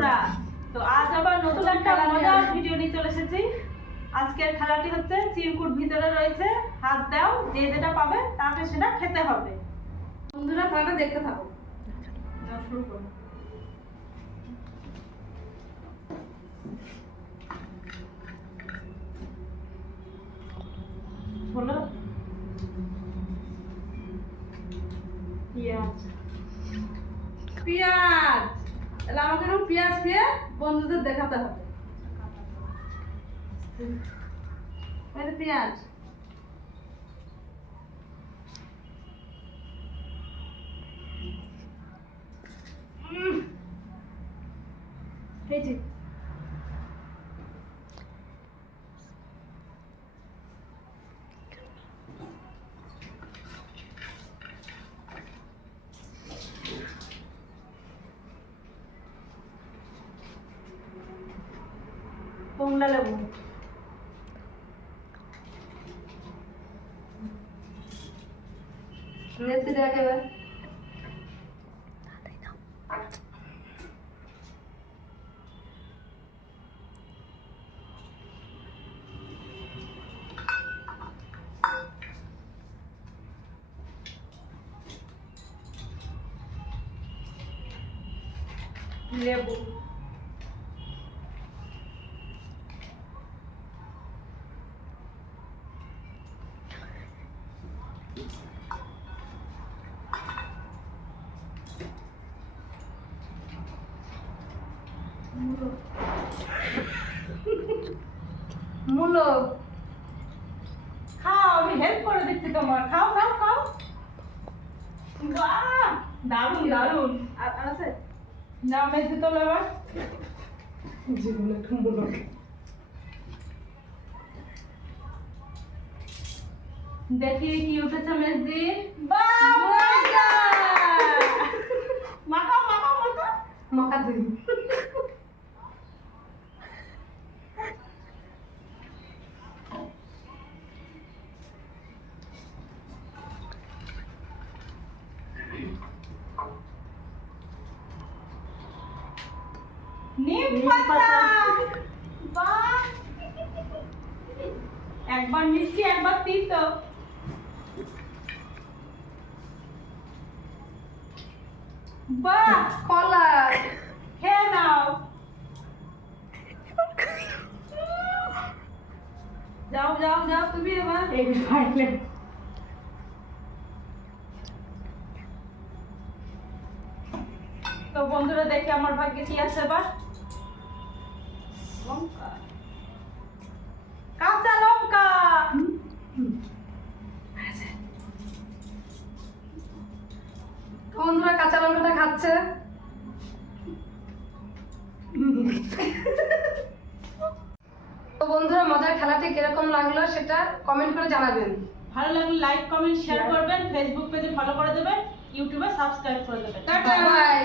বন্ধুরা, তো আজ আবার নতুন একটা মজার ভিডিও নিয়ে চলে এসেছি। আজকের খেলাটি হচ্ছে চিরকুট ভিতরে রয়েছে, হাত দাও, যে যেটা পাবে তাকে সেটা খেতে হবে। বন্ধুরা খেলাটা দেখতে থাকো। শুরু করো। হলো পেঁয়াজ। পেঁয়াজ, তাহলে আমাকে এখন পেঁয়াজ খেয়ে বন্ধুদের দেখাতে হবে। এটা পেঁয়াজ। এই যে কমলা লেবু। দেখতে দেখ এবার। লেবু। মূলো। খাও, আমি হেল্প করে দিচ্ছি তোমার। খাও খাও খাও। বাহ, দারুণ দারুণ। আর আছে নাও মেজে তোলো এবার। জীবনে একটু মূলো। দেখি কি উঠেছে মেজদি। মজা! মাখাও মাখাও মাখাও। মাখা দিই। নিম নিম পাতা। পাতা। বাহ, একবার মিষ্টি একবার তিতো। বাহ, কলা। খেয়ে নাও। যাও যাও যাও তুমি এবার। এই পারলে। তো বন্ধুরা, দেখি আমার ভাগ্যে কি আছে এবার। লঙ্কা, কাঁচা লঙ্কা। বন্ধুরা কাঁচা লঙ্কাটা খাচ্ছে। তো বন্ধুরা, মজার খেলাটি কিরকম লাগলো সেটা কমেন্ট করে জানাবেন। ভালো লাগলে লাইক কমেন্ট শেয়ার করবেন, ফেসবুক পেজে ফলো করে দেবেন, ইউটিউবে সাবস্ক্রাইব করে দেবেন। বাই।